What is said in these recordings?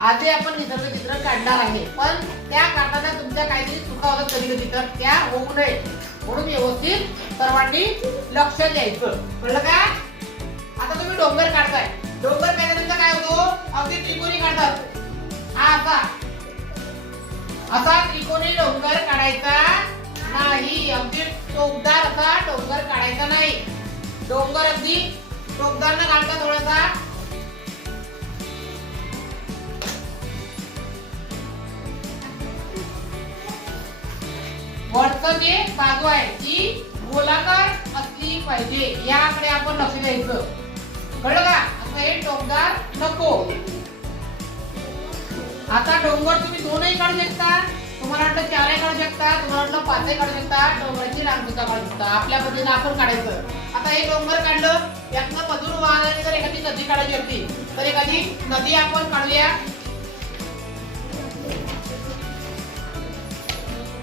आज आपण निसर्ग चित्र काढणार आहे, पण त्या काढताना तुमच्या काहीतरी चुका होतात कधी कधी, तर त्या होऊ नये म्हणून व्यवस्थित सर्वांनी लक्ष द्यायचं. कळलं का? आता तुम्ही डोंगर काढताय, डोंगर काढताना काय होतो, अगदी त्रिकोणी काढतात. हा असा त्रिकोणी डोंगर काढायचा नाही, अगदी टोकदार असा डोंगर काढायचा नाही. डोंगर अगदी टोकदार न काढता थोडासा वरचं जे बाजू आहे ती गोलाकार असली पाहिजे, याकडे आपण लक्ष द्यायचं. कळलं का? असं हे टोकदार नको. आता डोंगर तुम्ही दोनही काढू शकता, तुम्हाला वाटलं चारही काढू शकता, तुम्हाला वाटलं पाचही काढू शकता, डोंगराची रांग सुद्धा काढू शकता. आपल्या पद्धतीने आपण काढायचं. आता हे डोंगर काढलं, यातनं मधून वाहणारी जर एखादी नदी काढायची असती तर एखादी नदी आपण काढूया.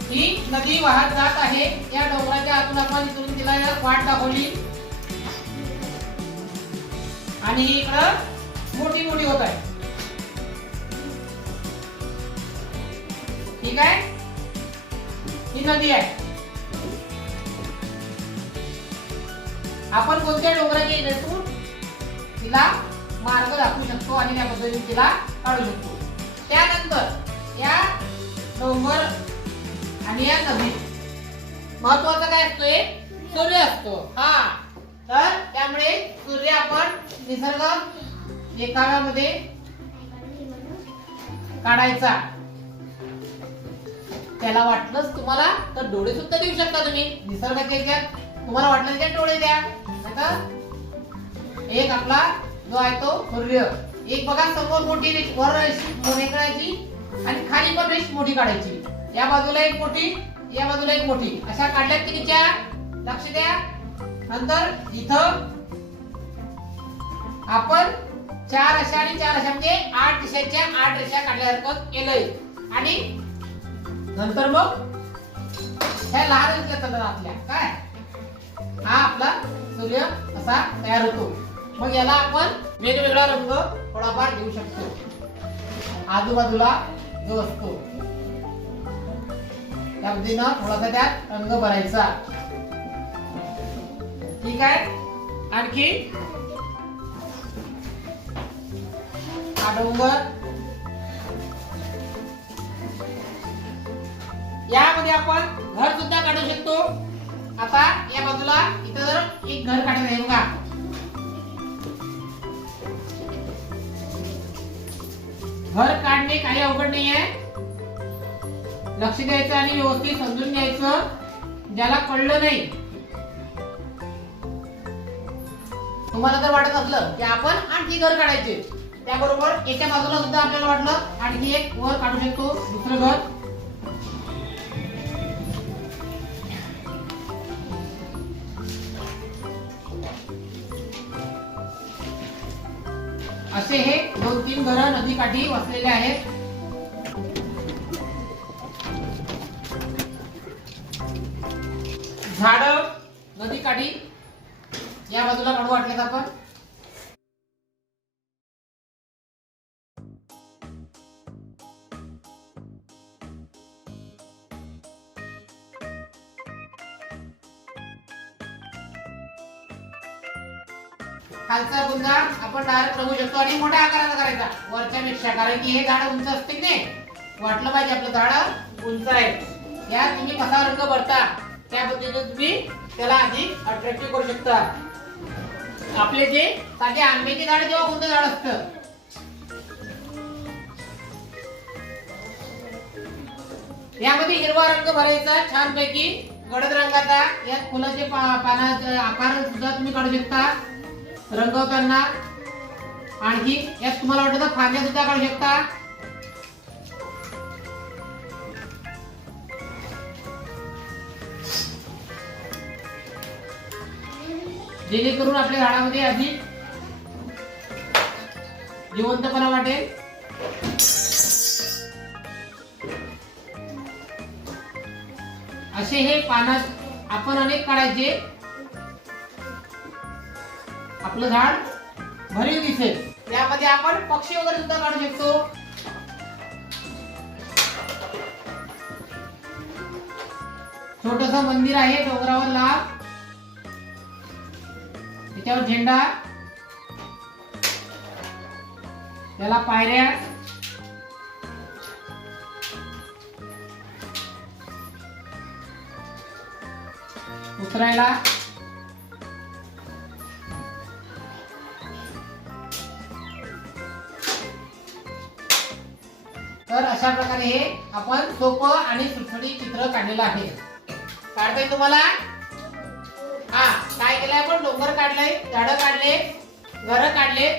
ही नदी वाहत जात आहे, या डोंगराच्या आतून आपण इथून तिला वाट दाखवली आणि ही इकडं मोठी मोठी होत आहे. ठीक आहे, ही नदी आहे. आपण कोणत्या डोंगराच्या इथून तिला मार्ग दाखवू शकतो आणि त्या पद्धतीने तिला काढू शकतो. त्यानंतर या डोंगर आणि या नदी महत्वाचं काय असतोय, सूर्य असतो. तर त्यामुळे सूर्य आपण निसर्ग देखाव्यामध्ये काढायचा. त्याला वाटलंच तुम्हाला तर डोळे सुद्धा देऊ शकता तुम्ही निसर्गाच्या याच्यात. तुम्हाला वाटलं त्या डोळे द्या. एक आपला जो आहे तो सूर्य, एक बघा समोर मोठी रेष, वर रेष मोठी काढायची आणि खाली पण रेष मोठी काढायची. या बाजूला एक मोठी, या बाजूला एक मोठी, अशा काढल्यात की चार. लक्ष द्या. नंतर इथं आपण चार अशा आणि चार अशा म्हणजे 8 दिशांच्या 8 रेषा काढल्यासारखं केलंय. आणि नंतर मग ह्या लहान रेषा आपल्या काय, हा आपला सूर्य असा तयार होतो. मग याला आपण वेगवेगळा रंग थोडाफार देऊ शकतो. आजूबाजूला जो असतो त्या पद्धतीनं थोडासा त्यात रंग भरायचा. ठीक आहे. आणखी हा डोंगर, यामध्ये आपण घर सुद्धा काढू शकतो. आता या बाजूला इथं जर एक घर काढायचं आहे बघा. घर काढणे काही अवघड नाही आहे. लक्ष द्यायचं आणि व्यवस्थित समजून घ्यायचं. ज्याला कळलं नाही, तुम्हाला जर वाटत असलं की आपण आणखी घर काढायचे, त्याबरोबर एका बाजूला सुद्धा आपल्याला वाटलं आणखी एक वर काढू शकतो, दुसरं घर. असे हे 2-3 घर नदीकाठी वसलेले आहेत. झाड नदीकाठी या बाजूला काढू वाटल्यात आपण. खालचा बुंदा आपण डायरेक्ट बघू शकतो आणि मोठ्या आकाराचा करायचा वरच्या पेक्षा, कारण की हे झाड उंच असते की नाही. वाटलं पाहिजे आपलं झाड उंच आहे. या तुम्ही कसा रंग भरता त्या पद्धतीने तुम्ही त्याला अधिक अट्रॅक्टिव्ह करू शकता. आपले जे साधे आंब्याचे झाड जेव्हा कोणतं झाड असतं, यामध्ये हिरवा रंग भरायचा छानपैकी गडद रंगाचा. यात फुलाचे पानाचे आकार सुद्धा तुम्ही काढू शकता रंगवताना. आणखी यात तुम्हाला वाटतं तर फांद्या सुद्धा काढू शकता. जेणेकरून आपल्या झाडामध्ये अधिक जिवंतपणा वाटेल. असे हे पानं आपण अनेक काढायचे. आपलं झाड भरीव दिसेल. यामध्ये आपण पक्षी वगैरे सुद्धा काढू शकतो. छोटस मंदिर आहे डोंगरावर लांब, त्याच्यावर झेंडा, त्याला पायऱ्या, उतरायला तर अशा प्रकारे हे आपण सोपं आणि सुटसुटीत चित्र काढलेलं आहे. काढताय तुम्हाला? हा, काय केलंय आपण? डोंगर काढलंय, झाडं काढले, घर काढले.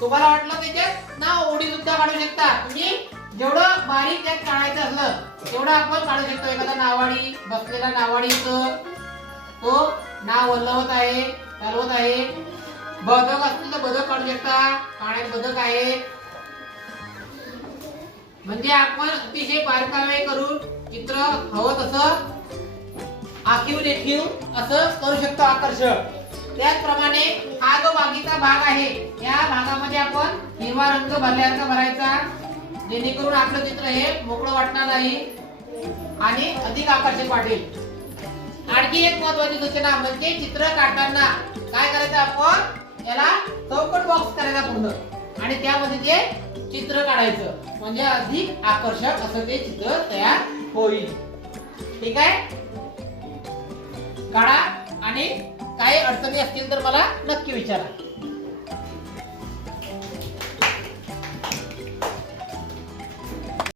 तुम्हाला वाटलं त्याच्यात ना ओढी सुद्धा काढू शकता तुम्ही. जेवढं बारीक त्यात काढायचं असलं तेवढं आपण काढू शकतो. एखादा नावाडी बसलेला नावाडीचं तो नाव वल्लवत आहे, चालवत आहे. बदक असतील तर बदक काढू शकता, पाण्यात बदक आहे. म्हणजे आपण अतिशय बारकावे करून चित्र हवं तसं आखीव रेखीव असं करू शकतो आकर्षक. त्याचप्रमाणे हा जो बागीचा भाग आहे या भागामध्ये आपण हिरवा रंग भरल्यासारखा भरायचा, जेणेकरून आपलं चित्र हे मोकळं वाटणार नाही आणि अधिक आकर्षक वाटेल. आणखी एक महत्त्वाची सूचना म्हणजे चित्र काढताना काय करायचं, आपण याला चौकट बॉक्स करायचा पूर्ण आणि त्यामध्ये ते चित्र काढायचं, म्हणजे अधिक आकर्षक असं ते चित्र तयार होईल. ठीक आहे, काढा आणि काही अडचणी असतील तर मला नक्की विचारा.